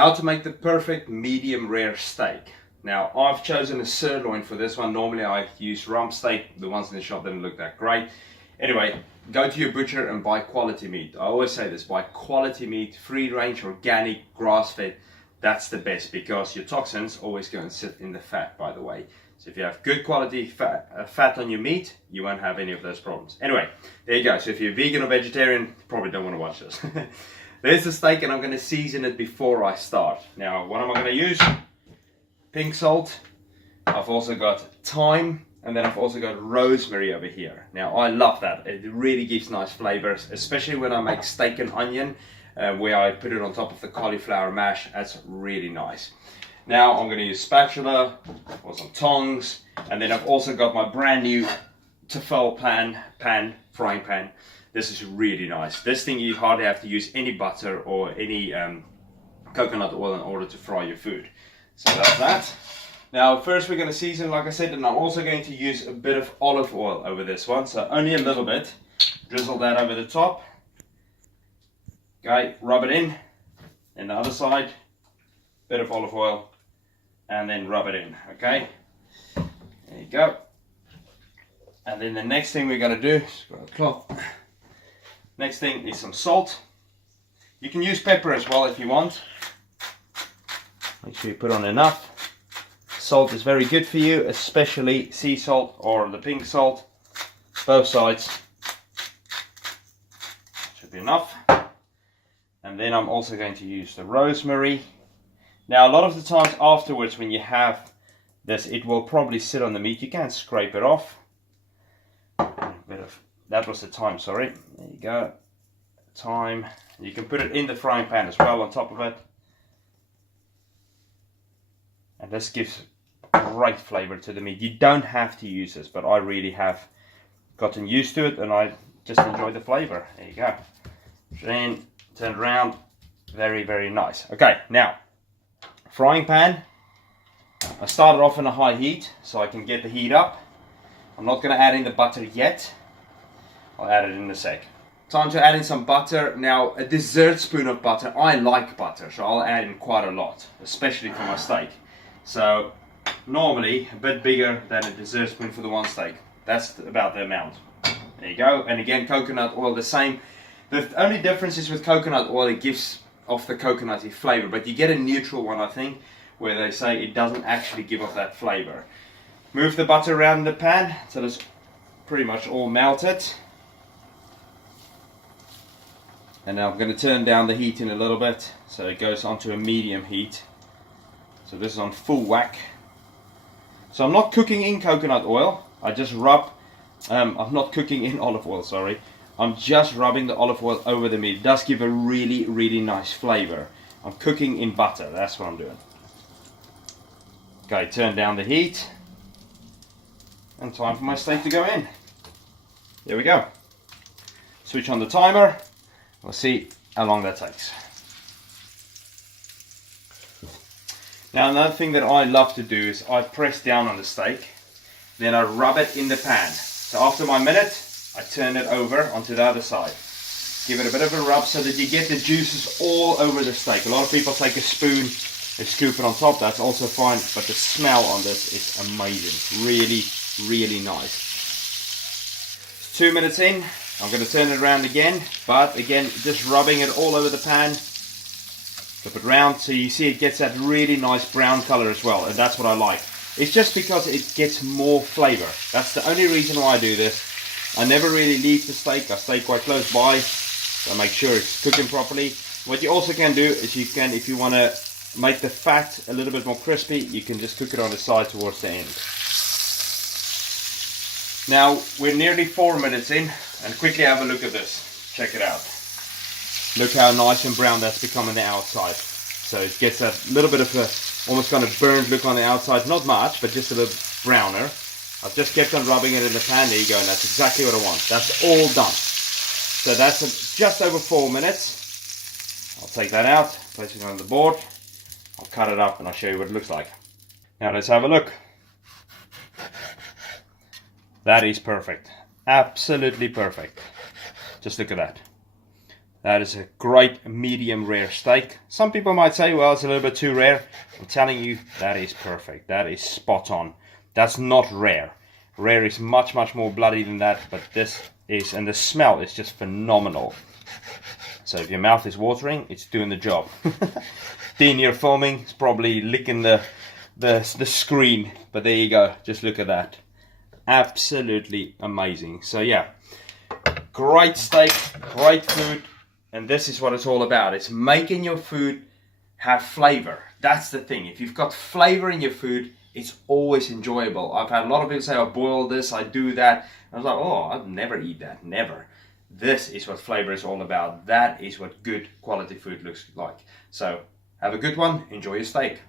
How to make the perfect medium rare steak. Now I've chosen a sirloin for this one. Normally I use rump steak. The ones in the shop didn't look that great. Anyway, go to your butcher and buy quality meat. I always say this, buy quality meat, free range, organic, grass fed. That's the best, because your toxins always go and sit in the fat, by the way. So if you have good quality fat on your meat, you won't have any of those problems. Anyway, there you go. So if you're vegan or vegetarian, you probably don't want to watch this. There's the steak, and I'm going to season it before I start. Now, what am I going to use? Pink salt. I've also got thyme, and then I've also got rosemary over here. Now, I love that. It really gives nice flavors, especially when I make steak and onion, where I put it on top of the cauliflower mash. That's really nice. Now, I'm going to use spatula or some tongs, and then I've also got my brand new tefal frying pan. This is really nice. This thing, you hardly have to use any butter or any coconut oil in order to fry your food. So that's that. Now first we're going to season, like I said, and I'm also going to use a bit of olive oil over this one. So only a little bit. Drizzle that over the top. Okay, rub it in. And the other side, bit of olive oil. And then rub it in, okay? There you go. And then the next thing we're going to do, just grab a cloth. Next thing is some salt. You can use pepper as well if you want. Make sure you put on enough. Salt is very good for you, especially sea salt or the pink salt. Both sides. Should be enough. And then I'm also going to use the rosemary. Now a lot of the times afterwards when you have this, it will probably sit on the meat. You can scrape it off. That was the thyme, sorry. There you go. Thyme. You can put it in the frying pan as well on top of it. And this gives great flavor to the meat. You don't have to use this, but I really have gotten used to it and I just enjoy the flavor. There you go. Then turn it around. Very, very nice. Okay, now, frying pan. I started off in a high heat so I can get the heat up. I'm not going to add in the butter yet. I'll add it in a sec. Time to add in some butter. Now, a dessert spoon of butter. I like butter, so I'll add in quite a lot, especially for my steak. So, normally a bit bigger than a dessert spoon for the one steak. That's about the amount. There you go. And again, coconut oil the same. The only difference is with coconut oil, it gives off the coconutty flavor, but you get a neutral one, I think, where they say it doesn't actually give off that flavor. Move the butter around in the pan until it's pretty much all melted. And now I'm going to turn down the heat in a little bit so it goes onto a medium heat. So this is on full whack. So I'm not cooking in coconut oil. I just rub, I'm not cooking in olive oil, sorry. I'm just rubbing the olive oil over the meat. It does give a really, really nice flavor. I'm cooking in butter, that's what I'm doing. Okay, turn down the heat. And time for my steak to go in. There we go. Switch on the timer. We'll see how long that takes. Now another thing that I love to do is I press down on the steak, then I rub it in the pan. So after my minute, I turn it over onto the other side. Give it a bit of a rub so that you get the juices all over the steak. A lot of people take a spoon and scoop it on top. That's also fine, but the smell on this is amazing. Really, really nice. 2 minutes in. I'm going to turn it around again, but again, just rubbing it all over the pan. Flip it around so you see it gets that really nice brown color as well, and that's what I like. It's just because it gets more flavor. That's the only reason why I do this. I never really leave the steak. I stay quite close by, so I make sure it's cooking properly. What you also can do is you can, if you want to make the fat a little bit more crispy, you can just cook it on the side towards the end. Now, we're nearly 4 minutes in. And quickly have a look at this. Check it out. Look how nice and brown that's become on the outside. So it gets a little bit of a almost kind of burnt look on the outside. Not much, but just a little browner. I've just kept on rubbing it in the pan. There you go. And that's exactly what I want. That's all done. So that's just over 4 minutes. I'll take that out, place it on the board. I'll cut it up and I'll show you what it looks like. Now let's have a look. That is perfect. Absolutely perfect. Just look at that. That is a great medium rare steak. Some people might say, well, it's a little bit too rare. I'm telling you, that is perfect. That is spot on. That's not rare. Rare is much, much more bloody than that, but this is, and the smell is just phenomenal. So if your mouth is watering, it's doing the job. Dean, you're filming, it's probably licking the screen, but there you go. Just look at that. Absolutely amazing. So yeah, great steak, great food. And this is what it's all about. It's making your food have flavor. That's the thing. If you've got flavor in your food, it's always enjoyable. I've had a lot of people say, I boil this, I do that. I was like, oh, I'd never eat that, never. This is what flavor is all about. That is what good quality food looks like. So have a good one. Enjoy your steak.